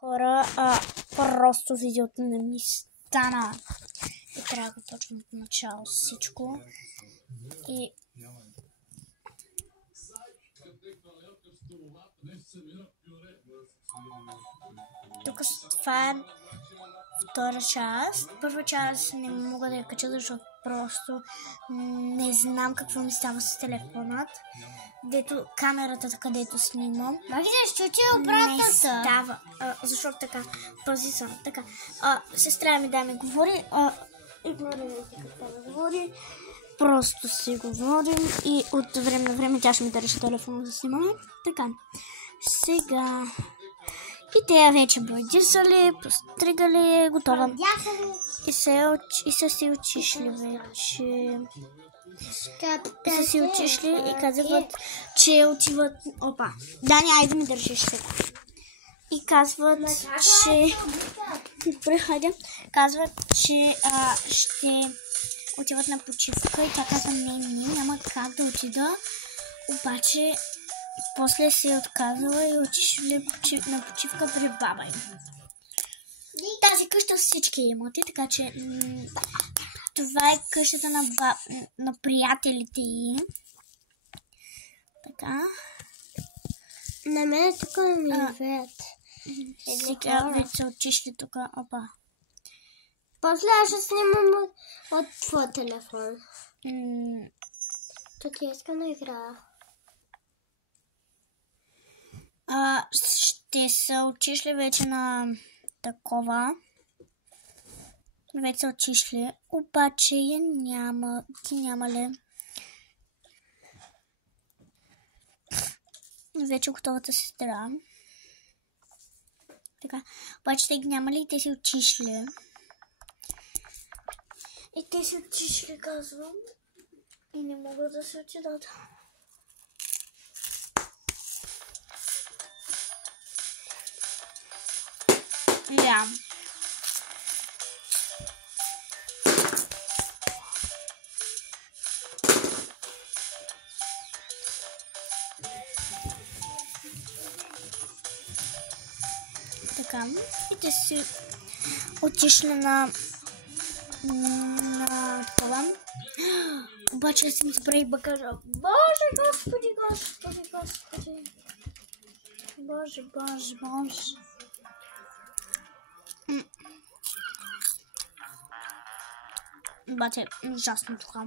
Хора, просто видеото не ми стана. И трябва да почвам от начало всичко. И... Тук това е втора част. Първа част не мога да я кача, защото просто не знам какво ми става с телефонът. Дето камерата, където снимам. Може да изчути обратната. Не става. Защото така. Пази съм. Така. Сестра ми да ми говори. Игнорирайте какво ми говори. Просто си говорим и от време на време тя ще ми държи телефона за снимане. Така. Сега... И те вече бойдисали, постригали, готова. И са си отишли вече. И са си отишли и казват, че отиват... Опа! Дани, айде ми държиш сега. И казват, че... Казват, че ще отиват на почивка и тя казва, не, няма как да отида. Обаче... После се е отказала и отишли на почивка при баба им. Тази къща всички имоти, така че това е къщата на приятелите им. Така. На мен тук не ми живеят. Сега вече са отишли тук. Опа. После аз ще снимам от твой телефон. Тук искам да играя. Ще са отишли вече на такова. Вече са отишли, обаче ги нямали. Вече готовата сестра. Така, обаче те ги нямали и те си отишли. И те си отишли, казвам. И не могат да се отидат. Да. Така. И те си отишли на това. Обаче аз им забравих багажа. Боже, господи. Боже. Warte, ужасно това.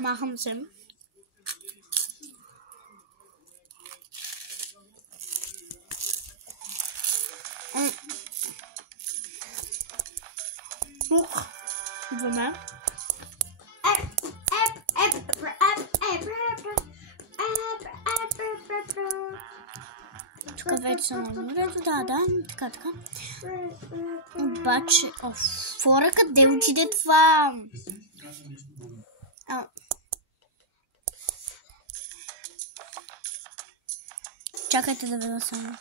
Махам се. Тук идваме. Тук вече съм на морето, да, така. Обаче, фора, къде отиде това? Чакайте да видя само.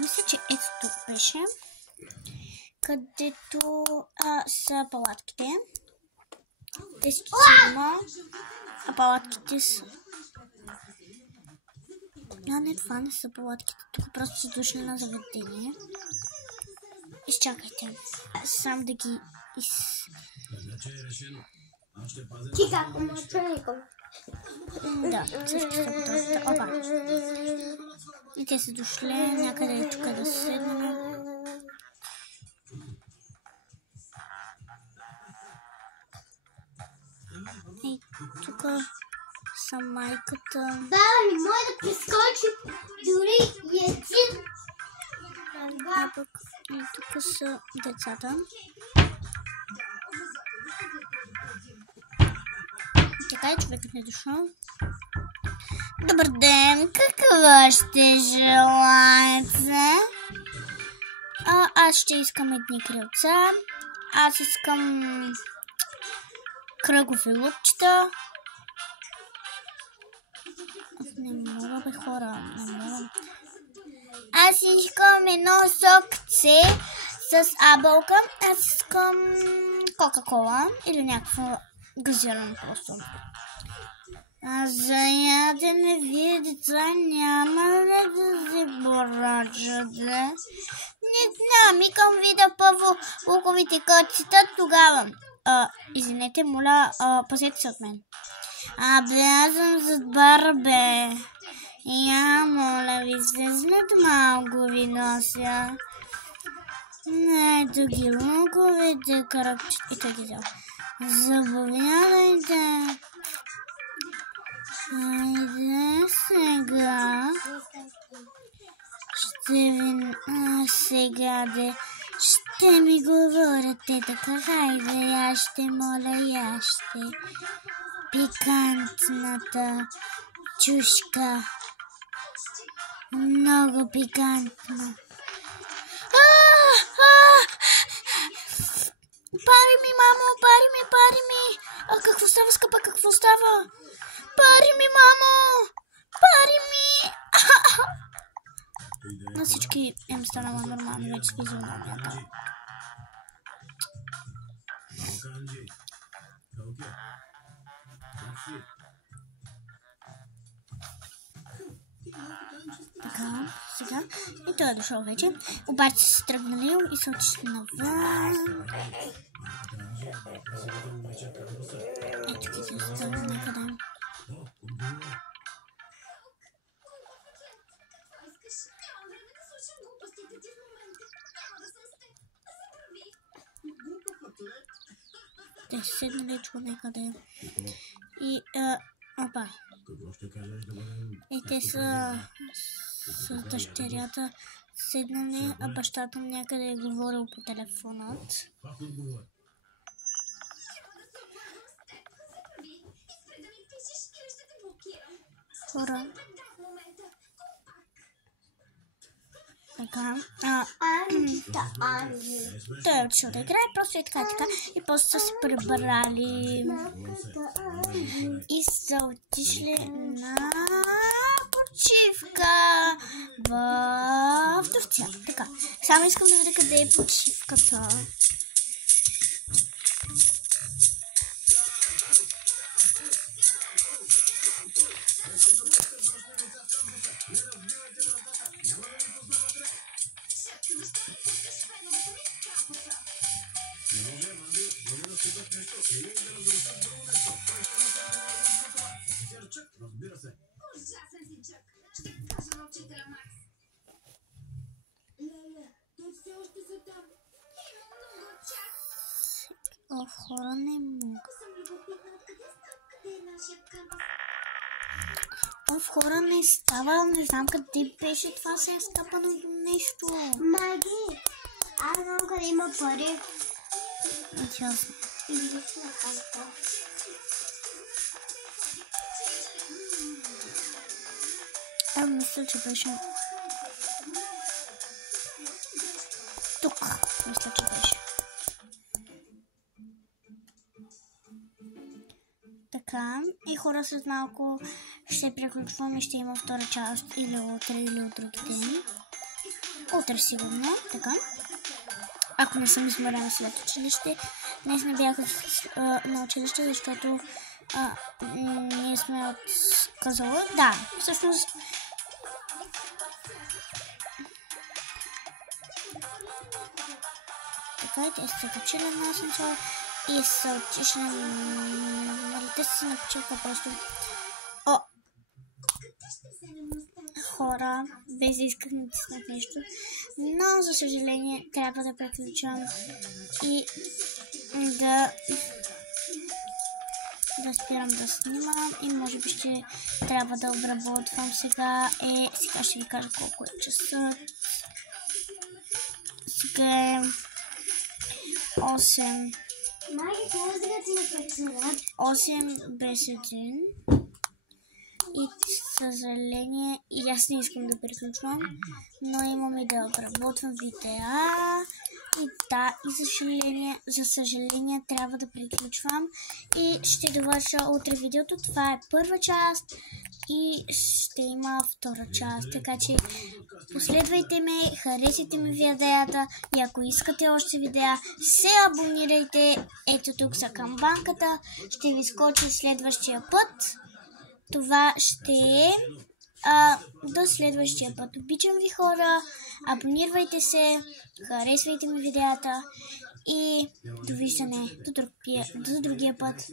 Мисля, че ето тук беше, където са палатките. Те са седма, а палатките са... Не, това не са палатките. Тук просто са дошли на заведение. Изчакайте. Сам да ги Ти как мълчаником? Да, всички са готови. Опа. И те са дошли някъде тук да седнем. И тук са майката. Баба не може да прескочи дори един. И тук са децата. Така и човекът не е дошъл. Добър ден, какво ще желаете? Аз ще искам едни крилца. Аз искам кръгови лупчета. Не мога, бе, хора, не мога. Аз искам едно сокце с ябълка. Аз искам кока-кола или някакво газирано просто. За ядене вие деца няма ли да се поръчате? Не знам, искам видя първо луковите котчета тогава. Извинете, моля, пазете се от мен. Абе, аз съм зад бар, бе. Я, моля ви, след малко ви нося. Ето ги луковите кръгчета. И той ги взел. Заповядайте. Айде сега. Ще ми говорите така. Хайде, яще, моля, яще. Пикантната чушка. Много пикантна. Пари ми, мамо, пари ми. Какво става, скъпа, какво става? Пари ми, мамо! Пари ми! На всички им станала нормално, вече сме изумамията. Така, сега. И той е дошъл вече. Обаче се тръгнали и се отишли навън. Ето ги се оставим някъде. Те са седнали тук някъде. И, опа. И те са с дъщерята седнали, а бащата някъде е говорил по телефонът. Хора. Така. Той е отишъл да играе, просто е така. И после са се прибрали. И са отишли на почивка в Турция. Така. Само искам да видя къде е почивката. Хора, не мога. Хора, не става. Не знам къде беше това, се е стъпано до нещо. Маги, аз знам къде има пари. Ясно. Мисля, че беше тук. Мисля, че беше. Така. И хора, след малко ще приключвам и ще има втора част или утре, или от други ден. Утре сигурно. Така. Ако не съм изморена след училище. Днес не бях на училище, защото ние сме от Казала. Да, всъщност така и те са качили на асансьор и са отишли те са на почивка просто. Хора, без да исках да тиснат нещо, но за съжаление трябва да приключвам и да спирам да снимам и може би ще трябва да обработвам сега. Сега ще ви кажа колко е часа. Сега е 8 без 1 и съжаление и аз не искам да приключвам, но имаме да обработвам видеа и да, и за съжаление трябва да приключвам и ще довърша утре видеото. Това е първа част и ще има втора част, така че последвайте ме, харесайте ми видеята и ако искате още видеа, се абонирайте. Ето тук са камбанката, ще ви скочи следващия път. това ще е до следващия път. Обичам ви, хора. Абонирайте се, харесвайте ми видеята и довиждане до другия път.